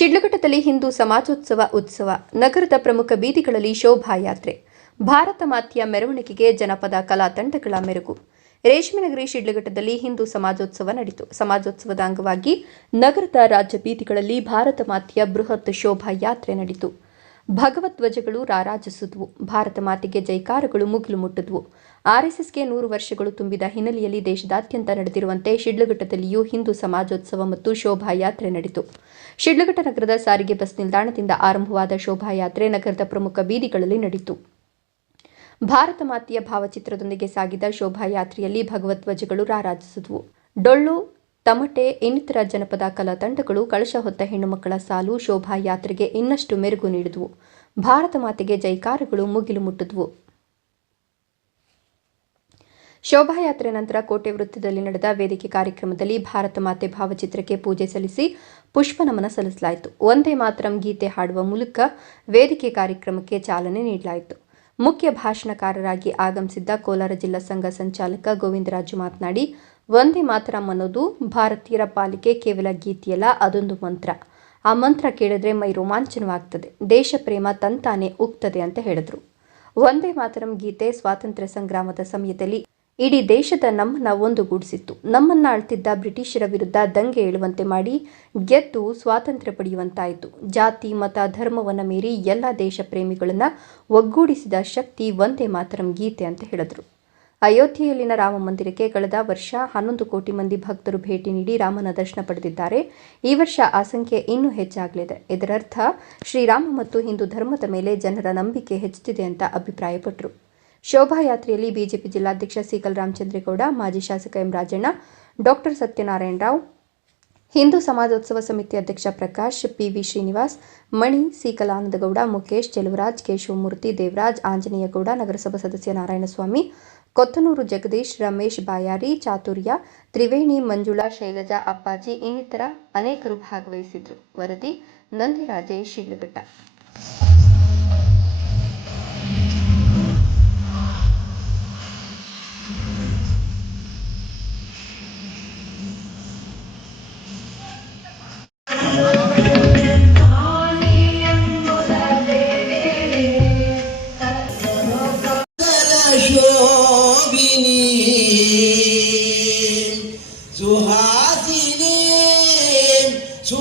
ಶಿಡ್ಲಘಟ್ಟದಲ್ಲಿ ಹಿಂದೂ ಸಮಾಜೋತ್ಸವ ಉತ್ಸವ, ನಗರದ ಪ್ರಮುಖ ಬೀದಿಗಳಲ್ಲಿ ಶೋಭಾಯಾತ್ರೆ. ಭಾರತ ಮಾತೆಯ ಮೆರವಣಿಗೆಗೆ ಜನಪದ ಕಲಾ ತಂಡಗಳ ಮೆರುಗು. ರೇಷ್ಮೆನಗರಿ ಶಿಡ್ಲಘಟ್ಟದಲ್ಲಿ ಹಿಂದೂ ಸಮಾಜೋತ್ಸವ ನಡೆಯಿತು ಸಮಾಜೋತ್ಸವದ ಅಂಗವಾಗಿ ನಗರದ ರಾಜ್ಯ ಬೀದಿಗಳಲ್ಲಿ ಭಾರತ ಮಾತೆಯ ಬೃಹತ್ ಶೋಭಾಯಾತ್ರೆ ನಡೆಯಿತು ಭಗವಧ್ವಜಗಳು ರಾರಾಜಿಸಿದ್ವು. ಭಾರತ ಮಾತೆಗೆ ಜೈಕಾರಗಳು ಮುಗಿಲು ಮುಟ್ಟಿದ್ವು. ಆರ್ಎಸ್ಎಸ್ಗೆ ನೂರು ವರ್ಷಗಳು ತುಂಬಿದ ಹಿನ್ನೆಲೆಯಲ್ಲಿ ದೇಶದಾದ್ಯಂತ ನಡೆದಿರುವಂತೆ ಶಿಡ್ಲಘಟ್ಟದಲ್ಲಿಯೂ ಹಿಂದೂ ಸಮಾಜೋತ್ಸವ ಮತ್ತು ಶೋಭಾಯಾತ್ರೆ ನಡೆಯಿತು. ಶಿಡ್ಲಘಟ್ಟ ನಗರದ ಸಾರಿಗೆ ಬಸ್ ನಿಲ್ದಾಣದಿಂದ ಆರಂಭವಾದ ಶೋಭಾಯಾತ್ರೆ ನಗರದ ಪ್ರಮುಖ ಬೀದಿಗಳಲ್ಲಿ ನಡೆಯಿತು. ಭಾರತ ಮಾತೆಯ ಭಾವಚಿತ್ರದೊಂದಿಗೆ ಸಾಗಿದ ಶೋಭಾಯಾತ್ರೆಯಲ್ಲಿ ಭಗವಧ್ವಜಗಳು ರಾರಾಜಿಸಿದ್ವು. ಡೊಳ್ಳು ತಮಟೆ, ಇನ್ನಿತರ ಜನಪದ ಕಲಾ ತಂಡಗಳು ಕಳಶ ಹೊತ್ತ ಹೆಣ್ಣುಮಕ್ಕಳ ಸಾಲು ಶೋಭಾಯಾತ್ರೆಗೆ ಇನ್ನಷ್ಟು ಮೆರುಗು ನೀಡಿದವು. ಭಾರತ ಮಾತೆಗೆ ಜೈಕಾರಗಳು ಮುಗಿಲು ಮುಟ್ಟಿದ್ವು. ಶೋಭಾಯಾತ್ರೆ ನಂತರ ಕೋಟೆ ವೃತ್ತದಲ್ಲಿ ನಡೆದ ವೇದಿಕೆ ಕಾರ್ಯಕ್ರಮದಲ್ಲಿ ಭಾರತ ಮಾತೆ ಭಾವಚಿತ್ರಕ್ಕೆ ಪೂಜೆ ಸಲ್ಲಿಸಿ ಪುಷ್ಪ ನಮನ ಸಲ್ಲಿಸಲಾಯಿತು. ಒಂದೇ ಮಾತ್ರಂ ಗೀತೆ ಹಾಡುವ ಮೂಲಕ ವೇದಿಕೆ ಕಾರ್ಯಕ್ರಮಕ್ಕೆ ಚಾಲನೆ ನೀಡಲಾಯಿತು. ಮುಖ್ಯ ಭಾಷಣಕಾರರಾಗಿ ಆಗಮಿಸಿದ್ದ ಕೋಲಾರ ಜಿಲ್ಲಾ ಸಂಘ ಸಂಚಾಲಕ ಗೋವಿಂದರಾಜು ಮಾತನಾಡಿ ಒಂದೇ ಮಾತರಂ ಅನ್ನೋದು ಭಾರತೀಯರ ಪಾಲಿಕೆ ಕೇವಲ ಗೀತೆಯಲ್ಲ, ಅದೊಂದು ಮಂತ್ರ. ಆ ಮಂತ್ರ ಕೇಳಿದ್ರೆ ಮೈ ರೋಮಾಂಚನವಾಗ್ತದೆ, ದೇಶ ಪ್ರೇಮ ತಂತಾನೆ ಉಕ್ತದೆ ಅಂತ ಹೇಳಿದ್ರು. ಒಂದೇ ಮಾತರಂ ಗೀತೆ ಸ್ವಾತಂತ್ರ್ಯ ಸಂಗ್ರಾಮದ ಸಮಯದಲ್ಲಿ ಇಡೀ ದೇಶದ ನಮ್ಮನ್ನ ಒಂದುಗೂಡಿಸಿತ್ತು. ನಮ್ಮನ್ನ ಆಳ್ತಿದ್ದ ಬ್ರಿಟಿಷರ ವಿರುದ್ಧ ದಂಗೆ ಏಳುವಂತೆ ಮಾಡಿ ಗೆದ್ದು ಸ್ವಾತಂತ್ರ್ಯ ಪಡೆಯುವಂತಾಯಿತು. ಜಾತಿ, ಮತ, ಧರ್ಮವನ್ನು ಮೀರಿ ಎಲ್ಲ ದೇಶ ಪ್ರೇಮಿಗಳನ್ನ ಒಗ್ಗೂಡಿಸಿದ ಶಕ್ತಿ ಒಂದೇ ಮಾತರಂ ಗೀತೆ ಅಂತ ಹೇಳಿದ್ರು. ಅಯೋಧ್ಯೆಯಲ್ಲಿನ ರಾಮ ಮಂದಿರಕ್ಕೆ ಕಳೆದ ವರ್ಷ ಹನ್ನೊಂದು ಕೋಟಿ ಮಂದಿ ಭಕ್ತರು ಭೇಟಿ ನೀಡಿ ರಾಮನ ದರ್ಶನ ಪಡೆದಿದ್ದಾರೆ. ಈ ವರ್ಷ ಆ ಸಂಖ್ಯೆ ಇನ್ನೂ ಹೆಚ್ಚಾಗಲಿದೆ. ಇದರರ್ಥ ಶ್ರೀರಾಮ ಮತ್ತು ಹಿಂದೂ ಧರ್ಮದ ಮೇಲೆ ಜನರ ನಂಬಿಕೆ ಹೆಚ್ಚುತ್ತಿದೆ ಅಂತ ಅಭಿಪ್ರಾಯಪಟ್ಟರು ಶೋಭಾಯಾತ್ರೆಯಲ್ಲಿ ಬಿಜೆಪಿ ಜಿಲ್ಲಾಧ್ಯಕ್ಷ ಸೀಕಲ್ ರಾಮಚಂದ್ರೇಗೌಡ, ಮಾಜಿ ಶಾಸಕ ಎಂ ರಾಜಣ್ಣ, ಡಾಕ್ಟರ್ ಸತ್ಯನಾರಾಯಣ ರಾವ್, ಹಿಂದೂ ಸಮಾಜೋತ್ಸವ ಸಮಿತಿ ಅಧ್ಯಕ್ಷ ಪ್ರಕಾಶ್, ಪಿವಿ ಶ್ರೀನಿವಾಸ್, ಮಣಿ ಸೀಕಲಾನಂದಗೌಡ ಮುಖೇಶ್ ಚೆಲುವರಾಜ್, ಕೇಶವಮೂರ್ತಿ, ದೇವರಾಜ್ ಆಂಜನೇಯಗೌಡ ನಗರಸಭಾ ಸದಸ್ಯ ನಾರಾಯಣಸ್ವಾಮಿ, ಕೊತ್ತನೂರು ಜಗದೀಶ್, ರಮೇಶ್ ಬಾಯಾರಿ, ಚಾತುರ್ಯ, ತ್ರಿವೇಣಿ, ಮಂಜುಳಾ, ಶೈಲಜಾ, ಅಪ್ಪಾಜಿ, ಇನ್ನಿತರ ಅನೇಕರು ಭಾಗವಹಿಸಿದ್ರು. ವರದಿ ನಂದಿರಾಜೇಶ್ ಶಿಡ್ಲಘಟ್ಟ.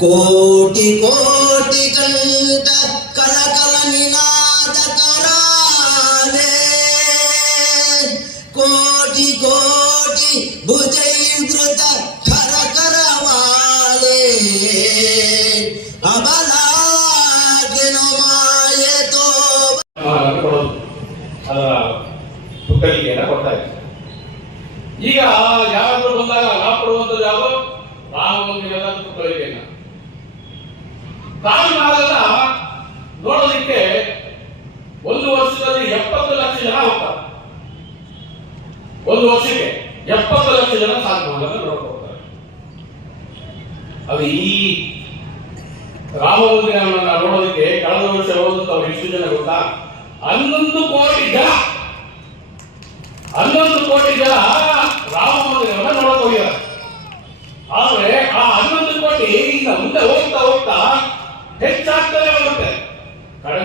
ಕೋಟಿ ಕೋಟಿ ಕಂಠ ಕಳಕಳ ನಿನಾದ ಕರಾಲೆ ಕೋಟಿ ಕೋಟಿ ಭುಜೈಂದ್ರುತ ತಾಜ್ಮಹಲನ್ನ ನೋಡೋದಕ್ಕೆ ಒಂದು ವರ್ಷದಲ್ಲಿ ಎಪ್ಪತ್ತು ಲಕ್ಷ ಜನ ಹೋಗ್ತಾರೆ. ಒಂದು ವರ್ಷಕ್ಕೆ ಎಪ್ಪತ್ತು ಲಕ್ಷ ಜನ ತಾಜ್ಮಹಲನ್ನ ನೋಡಕ್ ಹೋಗ್ತಾರೆ. ಅದು ಈ ರಾಮಮಂದಿರವನ್ನ ನೋಡೋದಕ್ಕೆ ಕಳೆದ ವರ್ಷ ಹೋದಂತ ಎಷ್ಟು ಜನ ಗೊತ್ತಾ? ಹನ್ನೊಂದು ಕೋಟಿ ಜನ. ಹನ್ನೊಂದು ಕೋಟಿ ಜನ ರಾಮ ಮಂದಿರವನ್ನ ನೋಡಕ್ ಹೋಗಿದ್ದಾರೆ. ಆದ್ರೆ ಆ ಹನ್ನೊಂದು ಕೋಟಿ ಈಗ ಮುಂದೆ ಹೋಗ್ತಾ ಹೋಗ್ತಾ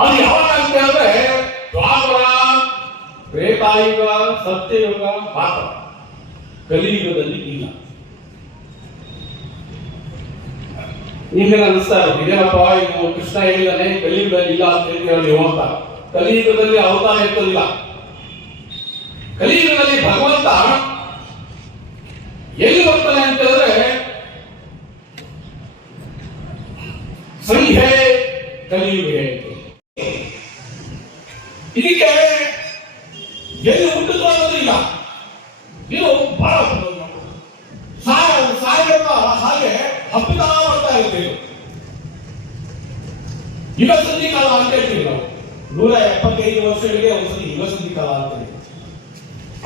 ಅದು ಯಾವಾಗ ಅಂತ ಹೇಳಿದ್ರೆ ದ್ವಾಪರ ಪ್ರೇತಾಯುಗ ಸತ್ಯಯುಗ ಮಾತ್ರ ಕಲಿಯುಗದಲ್ಲಿ ಇಲ್ಲ. ನಿಮ್ಗೆ ಅನಿಸ್ತಾ ಇದೇನಪ್ಪ, ಇದು ಕೃಷ್ಣ ಹೇಳಿದಾನೆ, ಕಲಿಯುಗದಲ್ಲಿ ಇಲ್ಲ ಅಂತ ಹೇಳಿ ಅಂತ. ಕಲಿಯುಗದಲ್ಲಿ ಅವತಾರ ಇರ್ತದಿಲ್ಲ. ಕಲಿಯುಗದಲ್ಲಿ ಭಗವಂತ ಎಲ್ಲಿ ಬರ್ತಾನೆ ಅಂತ ಹೇಳಿದ್ರೆ ಸಂಖ್ಯೆ ಕಲಿಯುಗ ಇದಕ್ಕೆ ಎಲ್ಲಿ ಹುಟ್ಟಿದ್ರು ಅನ್ನೋದಿಲ್ಲ ಇದು ಬಹಳ ಸಾಯದ ಹಾಗೆ ಹಬ್ಬಿತಾ ಬರ್ತಾ ಇರುತ್ತೆ ಇದು ಯುಗ ಸಂಧಿ ಕಾಲ ಅಂತ ಹೇಳ್ತೀವಿ ನಾವು. ನೂರ ಎಪ್ಪತ್ತೈದು ವರ್ಷಗಳಿಗೆ ಒಂದ್ಸತಿ ಯುಗ ಸಂಧಿ ಕಾಲ ಅಂತ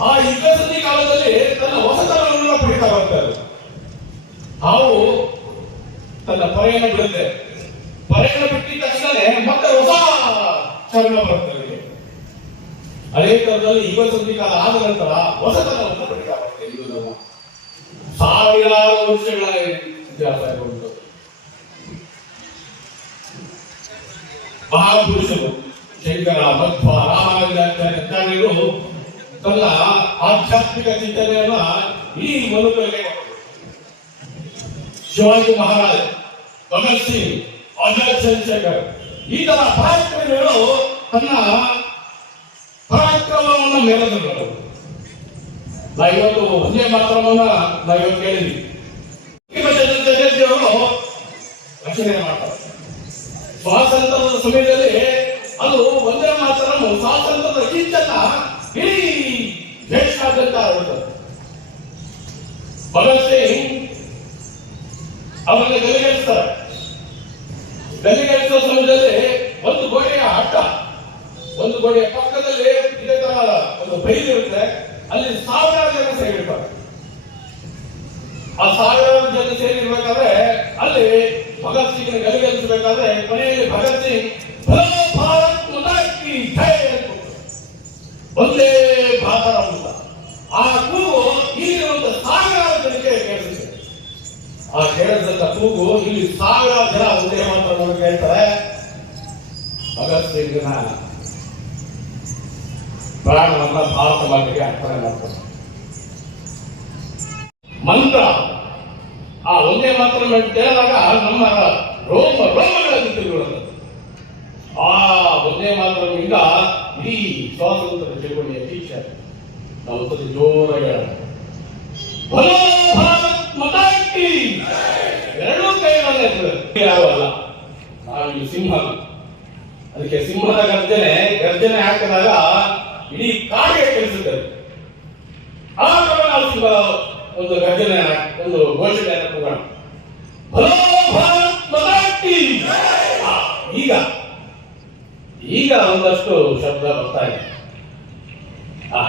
ಆ ಯುಗ ಸಂಧಿ ಕಾಲದಲ್ಲಿ ತನ್ನ ಹೊಸತನವನ್ನು ಪಡಿತಾ ಬರ್ತಾರೆ ಹಾವು ತನ್ನ ಪರೆಯನ್ನು ಬಿಡುತ್ತೆ. ಪರೆಯನ್ನು ಬಿಟ್ಟಿದ ತಕ್ಷಣ ಮತ್ತೆ ಹೊಸ ಚರ್ಮ ಬರುತ್ತೆ. ಅದಕ್ಕೆ. ಕಾಲದಲ್ಲಿ ತರದಲ್ಲಿ ಕಾಲ ಆದ ನಂತರ ಬರುತ್ತೆ ಇದು ನಮ್ಮ ಸಾವಿರಾರು ವರ್ಷಗಳ ಇತಿಹಾಸ ಇರುವಂಥದ್ದು ಮಹಾಪುರುಷರು ಶಂಕರ ಮಧ್ವ ರಾಮಾನುಜಾಚಾರ್ಯರು ತನ್ನ ಆಧ್ಯಾತ್ಮಿಕ ಚಿಂತನೆಯನ್ನ ಈ ಮನುಗಳಿಗೆ ಶಿವಾಜಿ ಮಹಾರಾಜ, ಭಗತ್ ಸಿಂಗ್, ಅಜಯ್ ಚಂದ್ರಶೇಖರ್ ಈ ತರ ಸಾಹಿತ್ಯಗಳು ತನ್ನ ಪರಾಕ್ರಮವನ್ನು ಮೆರೆದರು ನಾ ಇವತ್ತು ಒಂದೇ ಮಾತ್ರವನ್ನ ನಾ ಇವತ್ತು ಕೇಳಿದ್ವಿ ಅವರು ಮಾಡ್ತಾರೆ. ಸಮಯದಲ್ಲಿ ಅದು ಒಂದೇ ಮಾತ್ರ ಸ್ವಾತಂತ್ರ್ಯದ ಚಿಂತನ ಇಡೀ ದೇಶಾದ್ಯಂತ ಹರಡುತ್ತದೆ ಭಗತ್ ಸಿಂಗ್ ಅವರನ್ನು ಗಲಿಗೇರಿಸ್ತಾರೆ ಗಲಿಗೇರಿಸುವ ಸಮಯದಲ್ಲಿ ಒಂದು ಅಡ್ಡ ಒಂದು ಗೋಡೆಯ ಪಕ್ಕದಲ್ಲಿ ಇದೇ ತರ ಒಂದು ಬೈಲ್ ಇರುತ್ತೆ. ಅಲ್ಲಿ ಸಾವಿರಾರು ಜನ ಸೇರಿರ್ತಾರೆ. ಆ ಸಾವಿರಾರು ಜನ ಸೇರಿರ್ಬೇಕಾದ್ರೆ ಅಲ್ಲಿ ಭಗತ್ ಸಿಂಗ್ ಗಲಿಗಲಿಸಬೇಕಾದ್ರೆ ಕೊನೆಯಲ್ಲಿ ಭಗತ್ ಸಿಂಗ್ "ಬಲೋ ಭಾರತ್ ಮಾತಾ ಜೈ" ಒಂದೇ ಭಾರತ ಅಂತ ಆ ಕೂಗು ಇಲ್ಲಿರುವಂತ ಸಾವಿರಾರು ಜನಕ್ಕೆ ಕೇಳಿಸುತ್ತೆ ಆ ಕೇಳಿದಂತ ಕೂಗು ಇಲ್ಲಿ ಸಾವಿರಾರು ಜನ ಒಂದೇ ಮಾತ್ರ ಕೇಳ್ತಾರೆ ಭಗತ್ ಸಿಂಗ್ನ ಪ್ರಾಣವನ್ನ ಭಾರತ ಮಾತೆಗೆ ಅರ್ಪಣೆ ಮಾಡ್ತಾರೆ ಮಂತ್ರ. ಆ ಒಂದೇ ಮಾತ್ರ ಕೇಳಿದಾಗ ನಮ್ಮ ರೋಮ ರೋಮಗಳಲ್ಲಿ ತಿರುಗುತ್ತದೆ ಆ ಒಂದೇ ಮಾತ್ರದಿಂದ ಇಡೀ ಸ್ವಾತಂತ್ರ್ಯ ಚಳವಳಿಯ ಟೀಚರ್, ನಾವು ಸರಿ ಜೋರಾಗಿ ಎರಡೂ ಕೈಗಳಲ್ಲಿ. ಯಾವಲ್ಲ ನಾವು ಸಿಂಹ. ಅದಕ್ಕೆ ಸಿಂಹದ ಗರ್ಜನೆ ಗರ್ಜನೆ ಹಾಕಿದಾಗ ಇಡೀ ಕಾರ್ಯ ತಿಳಿಸುತ್ತದೆ ಆಗ ನಾವು ಒಂದು ಗರ್ಜನೆ, ಒಂದು ಘೋಷಣೆಯನ್ನು ಮಾತಾ ಈಗ ಈಗ ಒಂದಷ್ಟು ಶಬ್ದ ಬರ್ತಾ ಇದೆ.